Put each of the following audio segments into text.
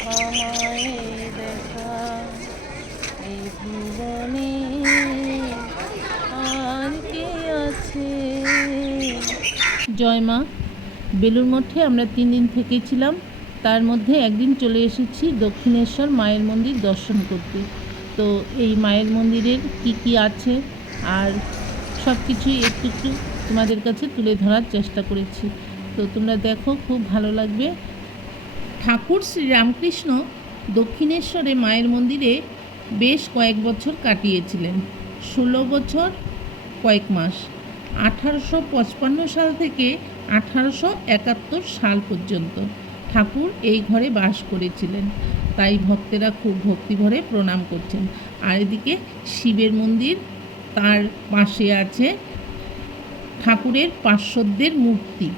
আমায় দেখা এই ভুবনে আর কে আছে জয় মা বেলুর মঠে আমরা তিন দিন থেকেছিলাম তার মধ্যে একদিন চলে এসেছি দক্ষিণেশ্বর মায়ের মন্দির দর্শন করতে। তো এই মায়ের মন্দিরের কি কি আছে আর সব কিছুই একটু একটু তোমাদের কাছে তুলে ধরার চেষ্টা করেছি। তো তোমরা দেখো, খুব ভালো লাগবে। ঠাকুর শ্রীরামকৃষ্ণ দক্ষিণেশ্বরে মায়ের মন্দিরে বেশ কয়েক বছর কাটিয়েছিলেন। ষোলো বছর কয়েক মাস। আঠারোশো পঁচপান্ন সাল থেকে আঠারোশো একাত্তর সাল পর্যন্ত ঠাকুর এই ঘরে বাস করেছিলেন। তাই ভক্তেরা খুব ভক্তিভরে প্রণাম করছেন। আর এদিকে শিবের মন্দির, তার পাশে আছে ঠাকুরের পার্শ্বদের মূর্তি।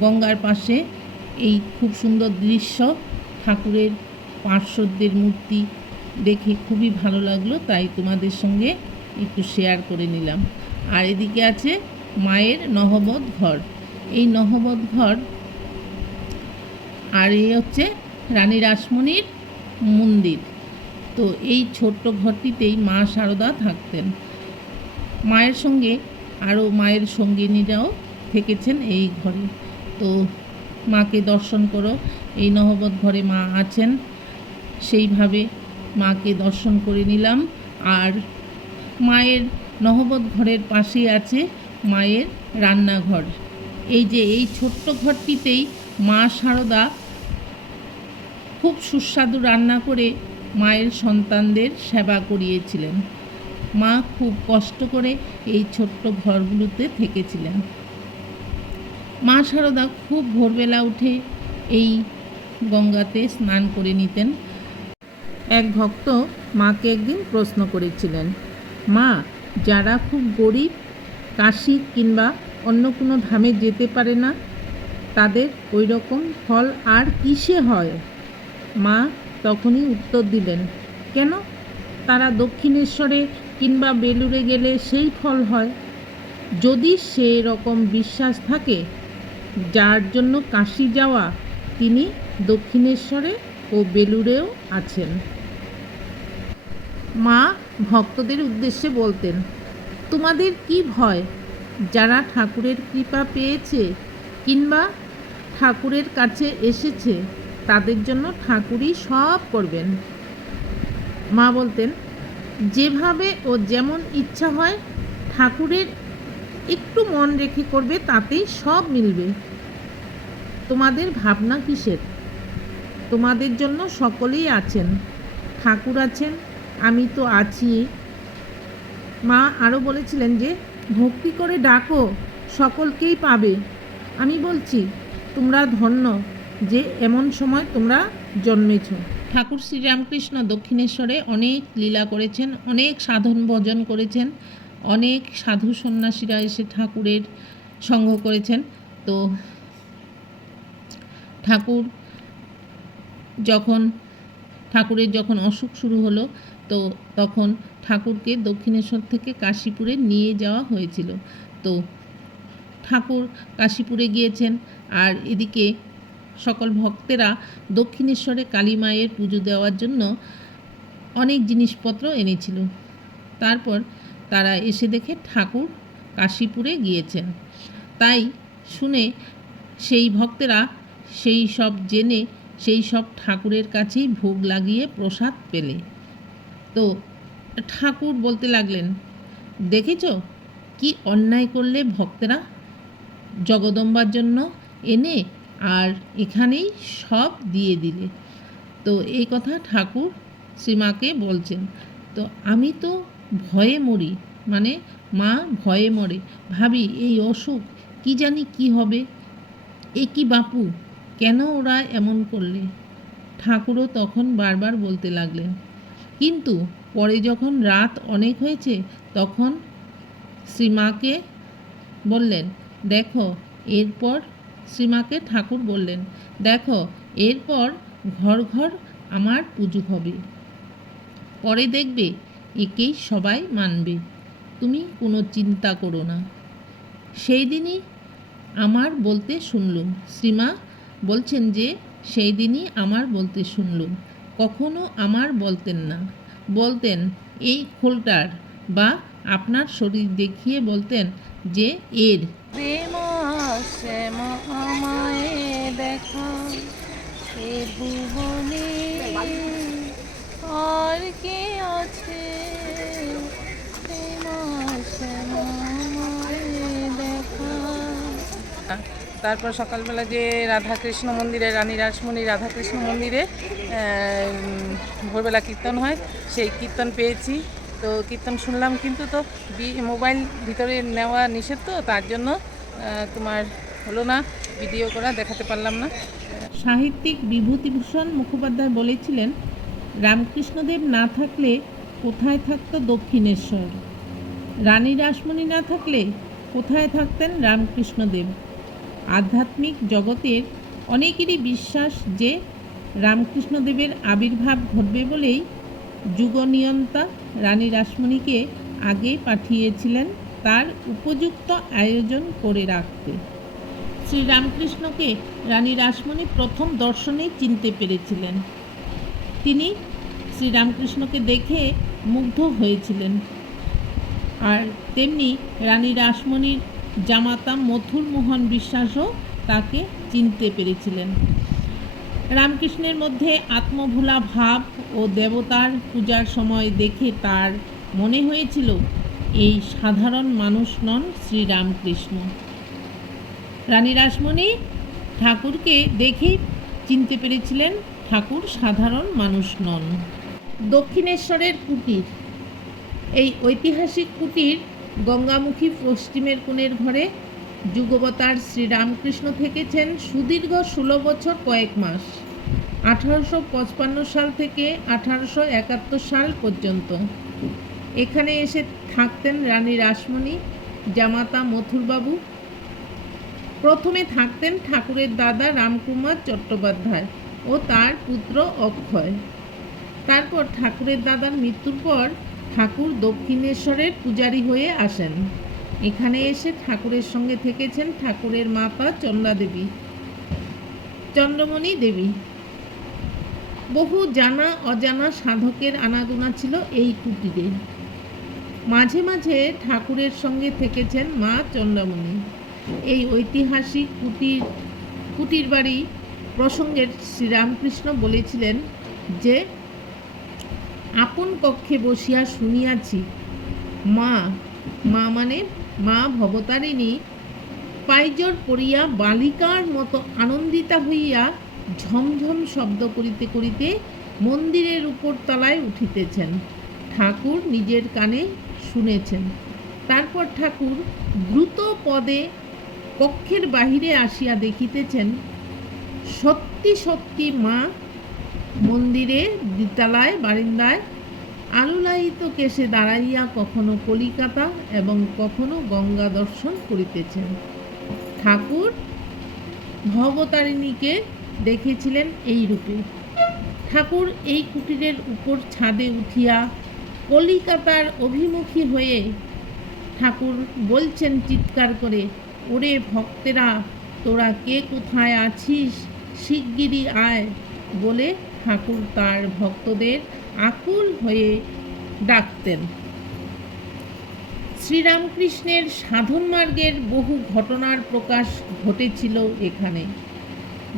গঙ্গার পাশে এই খুব সুন্দর দৃশ্য। ঠাকুরের পার্শ্বদের মূর্তি দেখে খুবই ভালো লাগল, তাই তোমাদের সঙ্গে একটু শেয়ার করে নিলাম। আর এদিকে আছে মায়ের নহবত ঘর। এই নহবত ঘর আর এই হচ্ছে রানী রাসমণির মন্দির। তো এই ছোট্ট ঘরটিতেই মা সারদা থাকতেন। মায়ের সঙ্গে আরও মায়ের সঙ্গিনীরাও থেকেছেন এই ঘরে। তো মাকে দর্শন করো। এই নহবত ঘরে মা আছেন। সেইভাবে মাকে দর্শন করে নিলাম। আর মায়ের নহবত ঘরের পাশেই আছে মায়ের রান্নাঘর। এই যে এই ছোট্ট ঘরটিতেই মা সারদা খুব সুস্বাদু রান্না করে মায়ের সন্তানদের সেবা করিয়েছিলেন। মা খুব কষ্ট করে এই ছোট্ট ঘরগুলোতে থেকেছিলেন। মা সারদা খুব ভোরবেলা উঠে এই গঙ্গাতে স্নান করে নিতেন। এক ভক্ত মাকে একদিন প্রশ্ন করেছিলেন, মা, যারা খুব গরিব, কাশি কিংবা অন্য কোনো ধামে যেতে পারে না, তাদের ওই রকম ফল আর কিসে হয়? মা তখনই উত্তর দিলেন, কেন? তারা দক্ষিণেশ্বরে কিংবা বেলুড়ে গেলে সেই ফল হয়। যদি সেই রকম বিশ্বাস থাকে যার জন্য কাশি যাওয়া তিনি দক্ষিণেশ্বরে ও বেলুড়েও আছেন। মা ভক্তদের উদ্দেশ্যে বলতেন, তোমাদের কি ভয়? যারা ঠাকুরের কৃপা পেয়েছে কিংবা ঠাকুরের কাছে এসেছে, তাদের জন্য ঠাকুরই সব করবেন। মা বলতেন, যেভাবে ও যেমন ইচ্ছা হয়, ঠাকুরের একটু মন রেখে করবে, তাতেই সব মিলবে। তোমাদের ভাবনা কিসের? তোমাদের জন্য সকলেই আছেন, ঠাকুর আছেন, আমি তো আছি। মা আরও বলেছিলেন যে, ভক্তি করে ডাকো, সকলকেই পাবে। আমি বলছি, তোমরা ধন্য যে এমন সময় তোমরা জন্মেছ। ঠাকুর শ্রীরামকৃষ্ণ দক্ষিণেশ্বরে অনেক লীলা করেছেন, অনেক সাধন ভজন করেছেন। অনেক সাধু সন্ন্যাসীরা এসে ঠাকুরের সঙ্গ করেছেন। তো ঠাকুর যখন, ঠাকুরের যখন অসুখ শুরু হলো, তো তখন ঠাকুরকে দক্ষিণেশ্বর থেকে কাশীপুরে নিয়ে যাওয়া হয়েছিল। তো ঠাকুর কাশীপুরে গিয়েছেন আর এদিকে সকল ভক্তেরা দক্ষিণেশ্বরে কালী মায়ের পুজো দেওয়ার জন্য অনেক জিনিসপত্র এনেছিল। তারপর তারা এসে দেখে ঠাকুর কাশীপুরে গিয়েছেন। তাই শুনে সেই ভক্তেরা সেই সব জেনে সেই সব ঠাকুরের কাছেই ভোগ লাগিয়ে প্রসাদ পেলে। তো ঠাকুর বলতে লাগলেন, দেখেছ কি অন্যায় করলে ভক্তেরা জগদম্বার জন্য এনে আর এখানেই সব দিয়ে দিলে? তো এই কথা ঠাকুর শ্রীমাকে বলছেন। তো আমি তো ভয়ে মরি মানে মা ভয়ে মরে। ভাবি, এই অসুখ, কি জানি কি হবে? এ কি বাপু, কেন ওরা এমন করলে? ঠাকুরও তখন বারবার বলতে লাগলেন। কিন্তু পরে যখন রাত অনেক হয়েছে, তখন শ্রীমাকে বললেন, দেখো, এরপর শ্রীমাকে ঠাকুর বললেন, দেখো, এরপর ঘর ঘর আমার পুজো হবে। পরে দেখবে একেই সবাই মানবে। তুমি কোনো চিন্তা করো না। সেই দিনই আমার বলতে শুনলুম শ্রীমা বলছেন যে সেই দিনই আমার বলতে শুনলুম কখনো আমার বলতেন না। বলতেন, এই খোলটার বা আপনার শরীর দেখিয়ে বলতেন যে, এর। দেখা আর কে আছে? তারপর সকালবেলা যে রাধাকৃষ্ণ মন্দিরে রানী রাসমণি রাধাকৃষ্ণ মন্দিরে ভোরবেলা কীর্তন হয় সেই কীর্তন পেয়েছি। তো কীর্তন শুনলাম কিন্তু তো বি- মোবাইল ভিতরে নেওয়া নিষেধ তো তার জন্য তোমার হলো না ভিডিও করা দেখাতে পারলাম না। সাহিত্যিক বিভূতিভূষণ মুখোপাধ্যায় বলেছিলেন রামকৃষ্ণদেব না থাকলে কোথায় থাকত দক্ষিণেশ্বর? রানী রাসমণি না থাকলে কোথায় থাকতেন রামকৃষ্ণদেব? আধ্যাত্মিক জগতের অনেকেরই বিশ্বাস যে রামকৃষ্ণদেবের আবির্ভাব ঘটবে বলেই যুগনিয়ন্তা রানী রাসমণিকে আগে পাঠিয়েছিলেন তার উপযুক্ত আয়োজন করে রাখতে। শ্রীরামকৃষ্ণকে রানী রাসমণি প্রথম দর্শনেই চিনতে পেরেছিলেন। তিনি শ্রীরামকৃষ্ণকে দেখে মুগ্ধ হয়েছিলেন। আর তেমনি রানী রাসমণির জামাতা মথুর মোহন বিশ্বাসও তাকে চিনতে পেরেছিলেন। রামকৃষ্ণের মধ্যে আত্মভোলা ভাব ও দেবতার পূজার সময় দেখে তার মনে হয়েছিল, এই সাধারণ মানুষ নন শ্রীরামকৃষ্ণ। রানী রাসমণি ঠাকুরকে দেখেই চিনতে পেরেছিলেন ঠাকুর সাধারণ মানুষ নন। দক্ষিণেশ্বরের কুটির। এই ঐতিহাসিক কুটির গঙ্গামুখী পশ্চিমের কোণের ঘরে যুগবতার শ্রীরামকৃষ্ণ থেকেছেন সুদীর্ঘ ষোলো বছর কয়েক মাস। আঠারোশো পঁচপান্ন সাল থেকে আঠারোশো একাত্তর সাল পর্যন্ত। এখানে এসে থাকতেন রানী রাসমণি, জামাতা মথুরবাবু। প্রথমে থাকতেন ঠাকুরের দাদা রামকুমার চট্টোপাধ্যায়। ও তার পুত্র অক্ষয়। তারপর ঠাকুরের দাদার মৃত্যুর পর ঠাকুর দক্ষিণেশ্বরের পূজারী হয়ে আসেন। এখানে এসে ঠাকুরের সঙ্গে থেকেছেন ঠাকুরের মাতা চন্দ্রা দেবী চন্দ্রমণি দেবী। বহু জানা অজানা সাধকের আনাগোনা ছিল এই কুটিরে। মাঝে মাঝে ঠাকুরের সঙ্গে থেকেছেন মা চন্দ্রমণি। এই ঐতিহাসিক কুটির কুটির বাড়ি প্রসঙ্গের শ্রীরামকৃষ্ণ বলেছিলেন যে, আপন কক্ষে বসিয়া শুনিয়াছি। মা মা মানে মা ভবতারিণী। পাইজর পড়িয়া বালিকার মতো আনন্দিতা হইয়া ঝমঝম শব্দ করিতে করিতে মন্দিরের উপর তলায় উঠিতেছেন। ঠাকুর নিজের কানে শুনেছেন। তারপর ঠাকুর দ্রুত পদে কক্ষের বাহিরে আসিয়া দেখিতেছেন সত্যি সত্যি মা মন্দিরে দ্বিতলায় বারিন্দায় আলুলায়িত কেশে দাঁড়াইয়া কখনো কলিকাতা এবং কখনো গঙ্গা দর্শন করিতেছেন। ঠাকুর ভবতারিণীকে দেখেছিলেন এই রূপে। ঠাকুর এই কুটিরের উপর ছাদে উঠিয়া কলিকাতার অভিমুখী হয়ে ঠাকুর বলছেন চিৎকার করে, ওরে ভক্তেরা, তোরা কে কোথায় আছিস? শিগগিরই আয় বলে ঠাকুর তার ভক্তদের আকুল হয়ে ডাকতেন। শ্রীরামকৃষ্ণের সাধন মার্গের বহু ঘটনার প্রকাশ ঘটেছিল এখানে।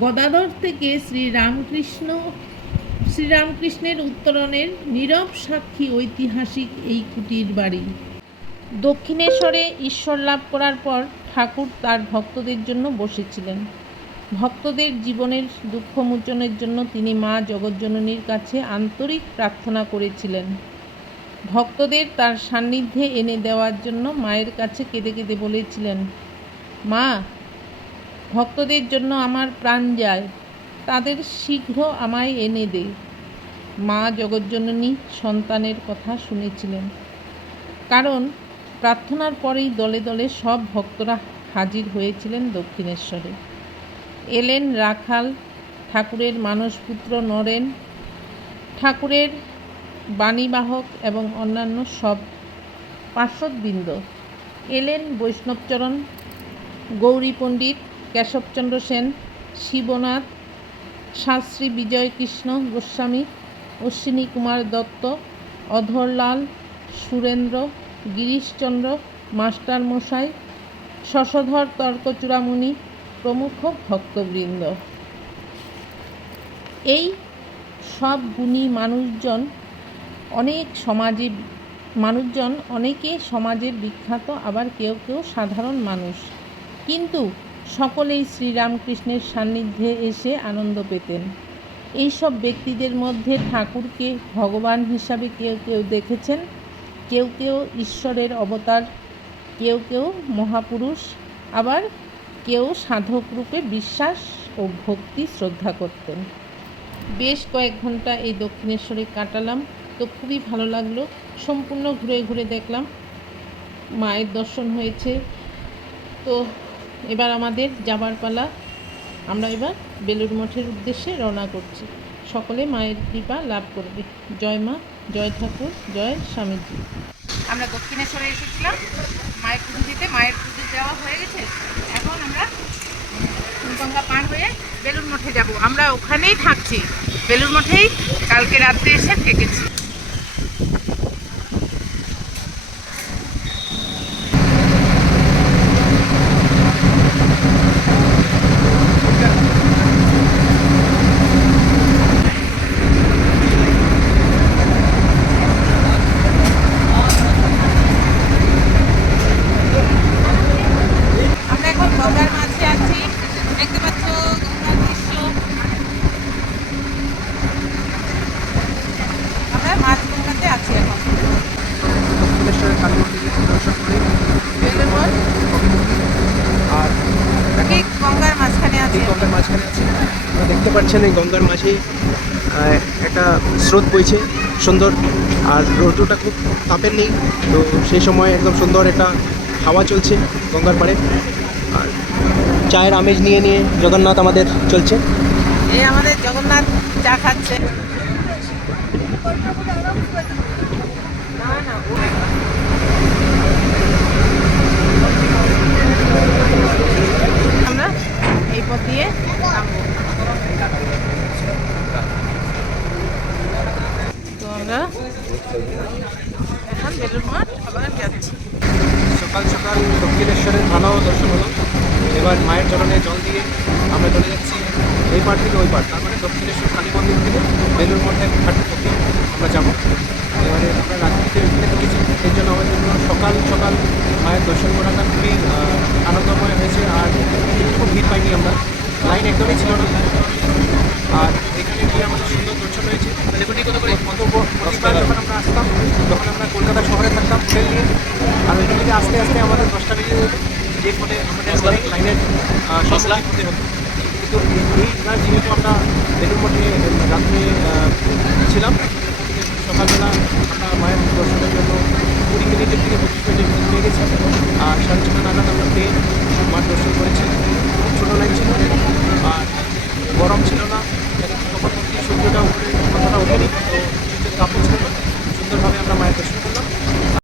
গদাধর থেকে শ্রীরামকৃষ্ণ, শ্রীরামকৃষ্ণের উত্তরণের নীরব সাক্ষী ঐতিহাসিক এই কুটির বাড়ি। দক্ষিণেশ্বরে ঈশ্বর লাভ করার পর ঠাকুর তার ভক্তদের জন্য বসেছিলেন। ভক্তদের জীবনের দুঃখ মোচনের জন্য তিনি মা জগজ্জননীর কাছে আন্তরিক প্রার্থনা করেছিলেন। ভক্তদের তার সান্নিধ্যে এনে দেওয়ার জন্য মায়ের কাছে কেঁদে কেঁদে বলেছিলেন, মা, ভক্তদের জন্য আমার প্রাণ যায়, তাদের শীঘ্র আমায় এনে দে। মা জগজ্জননী সন্তানের কথা শুনেছিলেন। কারণ প্রার্থনার পরেই দলে দলে সব ভক্তরা হাজির হয়েছিলেন দক্ষিণেশ্বরে। এলেন রাখাল, ঠাকুরের মানসপুত্র নরেন, ঠাকুরের বাণীবাহক এবং অন্যান্য সব পার্শ্বদবৃন্দ। এলেন বৈষ্ণবচরণ, গৌরী পণ্ডিত, কেশবচন্দ্র সেন, শিবনাথ, শাস্ত্রী বিজয় কৃষ্ণ গোস্বামী, অশ্বিনী কুমার দত্ত, অধরলাল, সুরেন্দ্র, গিরিশচন্দ্র মাস্টার মশাই শশধর তর্কচূড়ামণি প্রমুখ ভক্তবৃন্দ। এই সব গুণী মানুষজন অনেক সমাজে, মানুষজন অনেকে সমাজের বিখ্যাত, আবার কেউ কেউ সাধারণ মানুষ। কিন্তু সকলেই শ্রীরামকৃষ্ণের সান্নিধ্যে এসে আনন্দ পেতেন। এইসব ব্যক্তিদের মধ্যে ঠাকুরকে ভগবান হিসাবে কেউ কেউ দেখেছেন। কেউ কেউ ঈশ্বরের অবতার, কেউ কেউ মহাপুরুষ, আবার কেউ সাধক রূপে বিশ্বাস ও ভক্তি শ্রদ্ধা করতেন। বেশ কয়েক ঘণ্টা এই দক্ষিণেশ্বরে কাটালাম, তো খুবই ভালো লাগল। সম্পূর্ণ ঘুরে ঘুরে দেখলাম, মায়ের দর্শন হয়েছে। তো এবার আমাদের যাবার পালা। আমরা এবার বেলুর মঠের উদ্দেশ্যে রওনা করছি। সকলে মায়ের কৃপা লাভ করবে। জয় মা, জয় ঠাকুর, জয় স্বামীজি। আমরা দক্ষিণেশ্বরে এসেছিলাম। মায়ের পুজো দিতে, মায়ের পুজো দেওয়া হয়ে গেছে। এখন আমরা ফুলগঙ্গা পার হয়ে বেলুর মঠে যাব। আমরা ওখানেই থাকছি। বেলুর মঠেই কালকে রাত্রে এসে থেকেছি আমরা এখন গঙ্গার মাঝে আছি দেখতে পাচ্ছ গঙ্গার দৃশ্য আমরা মাছ গঙ্গাতে আছি এখন দক্ষিণেশ্বরের কালী মন্দিরে দর্শন করে বেলুর মঠ আর ঠিক গঙ্গার মাঝখানে আছি এই গঙ্গার মাঝখানে আছে। আপনারা দেখতে পাচ্ছেন এই গঙ্গার মাঝে একটা স্রোত বইছে, সুন্দর। আর রৌদ্রটা খুব তাপের নেই, তো সেই সময় একদম সুন্দর একটা হাওয়া চলছে গঙ্গার পাড়ে। আর চায়ের আমেজ নিয়ে নিয়ে জগন্নাথ আমাদের চলছে। এই আমাদের জগন্নাথ চা খাচ্ছে আমরা এই পথ দিয়ে নামবো তো আমরা এখন বেলুর মঠ আবার যাচ্ছি সকাল সকাল দক্ষিণেশ্বরের ভালো দর্শন হলো এবার মায়ের চরণে জল দিয়ে আমরা চলে যাচ্ছি এই পার থেকে ওই পার তার মানে দক্ষিণেশ্বর কালী মন্দির থেকে বেলুর মঠে ঘাট অব্দি আমরা যাব। এবারে আমরা রাত্রিতে ওইখানে থেকেছি এর জন্য আমাদের জন্য সকাল সকাল মায়ের দর্শন করাটা খুবই আনন্দময় হয়েছে আর খুব ভিড় পাইনি আমরা। লাইন একদমই ছিল না। আর এখানে গিয়ে আমাদের সুন্দর দর্শন হয়েছে। দেখুন কত করে কত প্রতিবার যখন আমরা আসতাম যখন আমরা কলকাতা শহরে থাকতাম হোটেল নিয়ে। আর ওইখান থেকে আস্তে আস্তে আমাদের দশটা বেজে যে ফলে আমাদের লাইনের আহ, সম্মুখীন হতে হতো। কিন্তু এই ঘোড়ার যেহেতু আমরা বেলুর মঠে রাত্রে ছিলাম, সকালবেলা আমরা মায়ের দর্শনের জন্য কুড়ি মিনিটের থেকে পঁচিশ মিনিটের ভিতরে পেয়ে গেছি। আর সাড়ে ছটা নাগাদ আমরা পেয়ে মাঠ দর্শন করেছি। ছোটো লাইন ছিল, আর গরম ছিল না। তখন সূর্যটা উপরে কথাটা ওঠেনি, তো সূর্যের কাপড় ছিল সুন্দরভাবে আমরা মায়ের দর্শন